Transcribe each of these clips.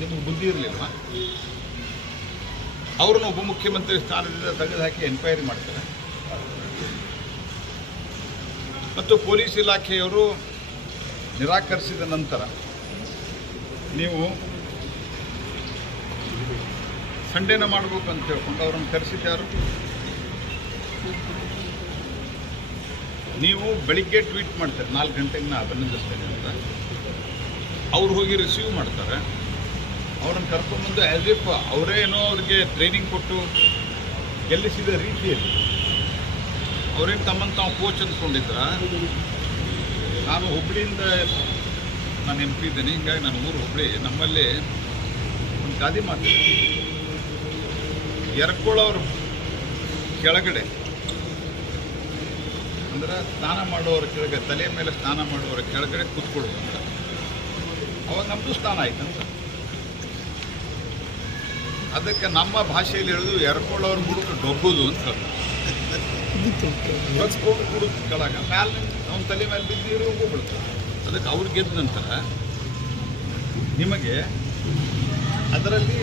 ನಿಮಗೆ ಬುದ್ಧಿ ಇರಲಿಲ್ವಾ? ಅವ್ರನ್ನ ಉಪಮುಖ್ಯಮಂತ್ರಿ ಸ್ಥಾನದಿಂದ ತೆಗೆದುಹಾಕಿ ಎನ್ಕ್ವೈರಿ ಮಾಡ್ತಾರೆ. ಮತ್ತು ಪೊಲೀಸ್ ಇಲಾಖೆಯವರು ನಿರಾಕರಿಸಿದ ನಂತರ ನೀವು ಸಂಡೇನ ಮಾಡಬೇಕು ಅಂತ ಹೇಳ್ಕೊಂಡು ಅವ್ರನ್ನ ಕರೆಸಿದ್ದಾರು. ನೀವು ಬೆಳಿಗ್ಗೆ ಟ್ವೀಟ್ ಮಾಡ್ತಾರೆ 4 ಗಂಟೆಗೆ ನಾ ಅಭಿನಂದಿಸ್ತೇನೆ ಅಂತ. ಅವ್ರು ಹೋಗಿ ರಿಸೀವ್ ಮಾಡ್ತಾರೆ. ಅವ್ರನ್ನ ಕರ್ಕೊಂಡ್ಬಂದು ಆ್ಯಸ್ ಇಫ್ ಅವರೇ ಏನೋ ಅವ್ರಿಗೆ ಟ್ರೈನಿಂಗ್ ಕೊಟ್ಟು ಗೆಲ್ಲಿಸಿದ ರೀತಿಯಲ್ಲಿ ಅವ್ರೇನು ತಮ್ಮನ್ನು ತಾವು ಕೋಚ್ ಅಂದ್ಕೊಂಡಿದ್ರ. ನಾನು ಹುಬ್ಬಳ್ಳಿಯಿಂದ ನಾನು MP ಇದ್ದೇನೆ, ಹೀಗಾಗಿ ನಾನು ಊರು ಹುಬ್ಬಳ್ಳಿ. ನಮ್ಮಲ್ಲಿ ಒಂದು ಗಾದಿ ಮಾತಿದೆ, ಎರ್ಕೊಳ್ಳೋರ ಕೆಳಗಡೆ ಅಂದ್ರೆ ಸ್ನಾನ ಮಾಡುವವರ ಕೆಳಗಡೆ, ತಲೆ ಮೇಲೆ ಸ್ನಾನ ಮಾಡುವವರ ಕೆಳಗಡೆ ಕೂತ್ಕೊಳ್ಳೋದು ಅಂತ. ಅವಾಗ ನಮ್ಮದು ಸ್ನಾನ ಆಯ್ತಂತ. ಅದಕ್ಕೆ ನಮ್ಮ ಭಾಷೆಯಲ್ಲಿ ಹೇಳೋದು ಎರ್ಕೊಳ್ಳೋರ ಬುಡಕ್ಕೆ ಡೊಗ್ಗೋದು ಅಂತ ಡೊಗ್ಕೊಂಡು ಬುಡಕ್ಕೆ ಕೆಳಗ ಮ್ಯಾಲೆ ಅವ್ನ ತಲೆ ಮೇಲೆ ಬಿದ್ದು ನೀರು ಹೋಗ್ಬಿಡ್ತಾರೆ. ಅದಕ್ಕೆ ಅವ್ರು ಗೆದ್ದ ನಂತರ ನಿಮಗೆ ಅದರಲ್ಲಿ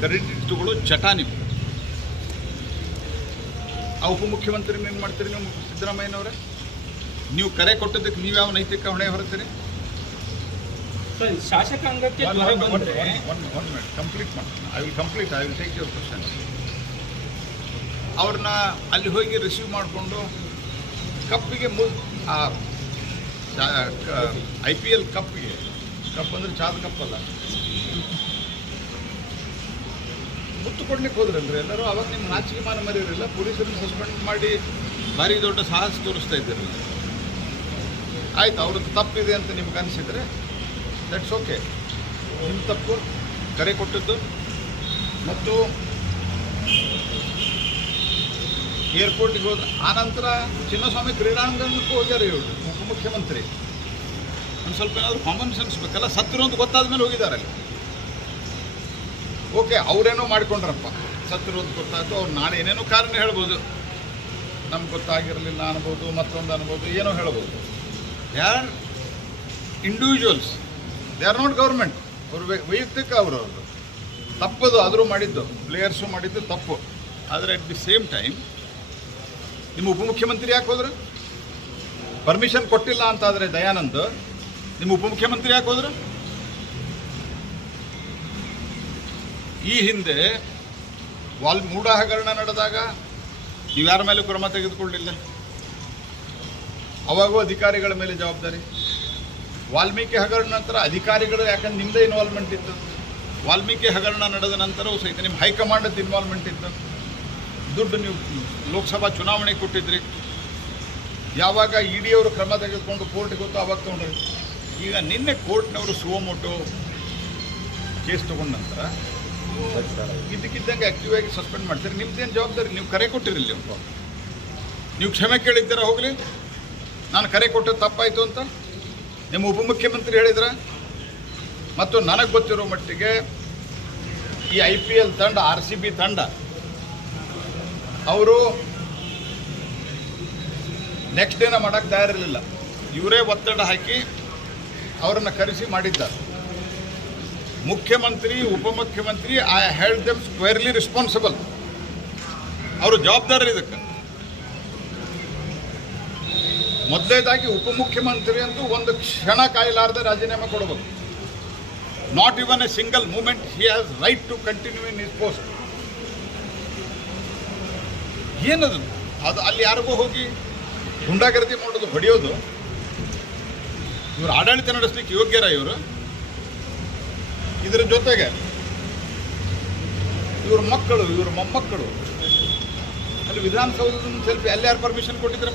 ಕ್ರೆಡಿಟ್ ತಗೊಳ್ಳೋ ಚಟ ನಿಮಗೆ. ಆ ಉಪಮುಖ್ಯಮಂತ್ರಿ ಏನು ಮಾಡ್ತೀರಿ ನೀವು ಸಿದ್ದರಾಮಯ್ಯನವರೇ? ನೀವು ಕರೆ ಕೊಟ್ಟದಕ್ಕೆ ನೀವು ಯಾವ ನೈತಿಕ ಹೊಣೆ ಹೊರತೀರಿ? ಶಾಸಕಾಂಗಕ್ಕೆ ಕಂಪ್ಲೀಟ್ ಮಾಡ್ತೀನಿ. I will take your question. ಅವ್ರನ್ನ ಅಲ್ಲಿ ಹೋಗಿ ರಿಸೀವ್ ಮಾಡಿಕೊಂಡು ಕಪ್ಪಿಗೆ IPL ಕಪ್ಪಿಗೆ, ಕಪ್ ಅಂದರೆ ಚಾದ ಕಪ್ಪಲ್ಲ, ಮುತ್ತು ಕೊಡ್ಲಿಕ್ಕೆ ಹೋದ್ರಲ್ರಿ ಎಲ್ಲರೂ. ಅವಾಗ ನಿಮ್ಮ ನಾಚಿಕೆ ಮಾನ ಮರೆಯಿರಲಿಲ್ಲ. ಪೊಲೀಸರನ್ನು ಸಸ್ಪೆಂಡ್ ಮಾಡಿ ಭಾರಿ ದೊಡ್ಡ ಸಾಹಸ ತೋರಿಸ್ತಾ ಇದ್ದಿರಲಿಲ್ಲ. ಆಯ್ತು, ಅವ್ರದ್ದು ತಪ್ಪಿದೆ ಅಂತ ನಿಮ್ಗೆ ಅನಿಸಿದರೆ ದಟ್ಸ್ ಓಕೆ. ನಿಮ್ಮ ತಪ್ಪು ಕರೆ ಕೊಟ್ಟದ್ದು. ಮತ್ತು ಏರ್ಪೋರ್ಟಿಗೆ ಹೋದ್ರೆ ಆನಂತರ ಚಿನ್ನಸ್ವಾಮಿ ಕ್ರೀಡಾಂಗಣಕ್ಕೂ ಹೋಗ್ಯಾರ ಇವರು ಉಪಮುಖ್ಯಮಂತ್ರಿ. ಒಂದು ಸ್ವಲ್ಪ ಏನಾದರೂ ಕಾಮನ್ ಸೆನ್ಸ್ ಬೇಕಲ್ಲ. ಸತ್ರು ಅಂತ ಗೊತ್ತಾದ ಮೇಲೆ ಹೋಗಿದ್ದಾರೆ ಅಲ್ಲಿ. ಓಕೆ, ಅವರೇನೋ ಮಾಡಿಕೊಂಡ್ರಪ್ಪ, ಸತ್ರು ಅಂತ ಗೊತ್ತಾಯ್ತು. ಅವ್ರು ನಾಳೆ ಏನೇನೋ ಕಾರಣ ಹೇಳ್ಬೋದು, ನಮ್ಗೆ ಗೊತ್ತಾಗಿರಲಿಲ್ಲ ಅನ್ಬೋದು, ಮತ್ತೊಂದು ಅನ್ಬೋದು, ಏನೋ ಹೇಳ್ಬೋದು. They are individuals, they are not government. ಅವ್ರು ವೈಯಕ್ತಿಕ ಅವ್ರವ್ರದ್ದು ತಪ್ಪದು. ಆದರೂ ಮಾಡಿದ್ದು ಪ್ಲೇಯರ್ಸು ಮಾಡಿದ್ದು ತಪ್ಪು. ಆದರೆ ಅಟ್ ದಿ ಸೇಮ್ ಟೈಮ್ ನಿಮ್ಮ ಉಪಮುಖ್ಯಮಂತ್ರಿ ಯಾಕೆ ಹೋದ್ರು? ಪರ್ಮಿಷನ್ ಕೊಟ್ಟಿಲ್ಲ ಅಂತಾದರೆ ದಯಾನಂದ್, ನಿಮ್ಮ ಉಪಮುಖ್ಯಮಂತ್ರಿ ಯಾಕೆ ಹೋದ್ರು? ಈ ಹಿಂದೆ ಮೂಢ ಹಗರಣ ನಡೆದಾಗ ನೀವು ಯಾರ ಮೇಲೆ ಕ್ರಮ ತೆಗೆದುಕೊಳ್ಳಿಲ್ಲ. ಅವಾಗೂ ಅಧಿಕಾರಿಗಳ ಮೇಲೆ ಜವಾಬ್ದಾರಿ. ವಾಲ್ಮೀಕಿ ಹಗರಣ ನಂತರ ಅಧಿಕಾರಿಗಳು, ಯಾಕಂದ್ರೆ ನಿಮ್ಮದೇ ಇನ್ವಾಲ್ವ್ಮೆಂಟ್ ಇತ್ತು. ವಾಲ್ಮೀಕಿ ಹಗರಣ ನಡೆದ ನಂತರವೂ ಸಹಿತ ನಿಮ್ಮ ಹೈಕಮಾಂಡದ್ದು ಇನ್ವಾಲ್ವ್ಮೆಂಟ್ ಇತ್ತು. ದುಡ್ಡು ನೀವು ಲೋಕಸಭಾ ಚುನಾವಣೆ ಕೊಟ್ಟಿದ್ರಿ. ಯಾವಾಗ ED ಅವರು ಕ್ರಮ ತೆಗೆದುಕೊಂಡು ಕೋರ್ಟ್ಗೆ ಗೊತ್ತು ಆವಾಗ ತೊಗೊಂಡ್ರಿ. ಈಗ ನಿನ್ನೆ ಕೋರ್ಟ್ನವರು ಸುವಮೋಟೋ ಕೇಸ್ ತೊಗೊಂಡ ನಂತರ ಇದಕ್ಕಿದ್ದಂಗೆ ಆ್ಯಕ್ಟಿವ್ ಆಗಿ ಸಸ್ಪೆಂಡ್ ಮಾಡ್ತೀರಿ. ನಿಮ್ದೇನು ಜವಾಬ್ದಾರಿ? ನೀವು ಕರೆ ಕೊಟ್ಟಿರಲಿ, ನೀವು ಕ್ಷಮೆ ಕೇಳಿದ್ದೀರಾ? ಹೋಗಲಿ, ನಾನು ಕರೆ ಕೊಟ್ಟದ್ದು ತಪ್ಪಾಯಿತು ಅಂತ ನಿಮ್ಮ ಉಪಮುಖ್ಯಮಂತ್ರಿ ಹೇಳಿದ್ರ. ಮತ್ತು ನನಗೆ ಗೊತ್ತಿರೋ ಮಟ್ಟಿಗೆ ಈ IPL ತಂಡ, RCB ತಂಡ, ಅವರು ನೆಕ್ಸ್ಟ್ ಡೇನ ಮಾಡೋಕ್ಕೆ ತಯಾರಿರಲಿಲ್ಲ. ಇವರೇ ಒತ್ತಡ ಹಾಕಿ ಅವರನ್ನು ಕರೆಸಿ ಮಾಡಿದ್ದಾರೆ. ಮುಖ್ಯಮಂತ್ರಿ, ಉಪಮುಖ್ಯಮಂತ್ರಿ, I held them squarely responsible. ಅವರು ಜವಾಬ್ದಾರರು ಇದಕ್ಕೆ. ಮೊದಲನೇದಾಗಿ ಉಪಮುಖ್ಯಮಂತ್ರಿ ಅಂತೂ ಒಂದು ಕ್ಷಣ ಕಾಯಲಾರದೆ ರಾಜೀನಾಮೆ ಕೊಡಬೇಕು. Not even a single moment he has right to continue in his post. ಏನದು ಅದು? ಅಲ್ಲಿ ಯಾರಿಗೂ ಹೋಗಿ ಗುಂಡಾಗರ್ದಿ ಮಾಡೋದು, ಹೊಡೆಯೋದು. ಇವರು ಆಡಳಿತ ನಡೆಸಲಿಕ್ಕೆ ಯೋಗ್ಯರ ಇವರು? ಇದರ ಜೊತೆಗೆ ಇವ್ರ ಮಕ್ಕಳು, ಇವ್ರ ಮೊಮ್ಮಕ್ಕಳು ಅಲ್ಲಿ ವಿಧಾನಸೌಧದ ಸೆಲ್ಫಿ ಅಲ್ಲಿ ಯಾರು ಪರ್ಮಿಷನ್ ಕೊಟ್ಟಿದ್ರಪ್ಪ?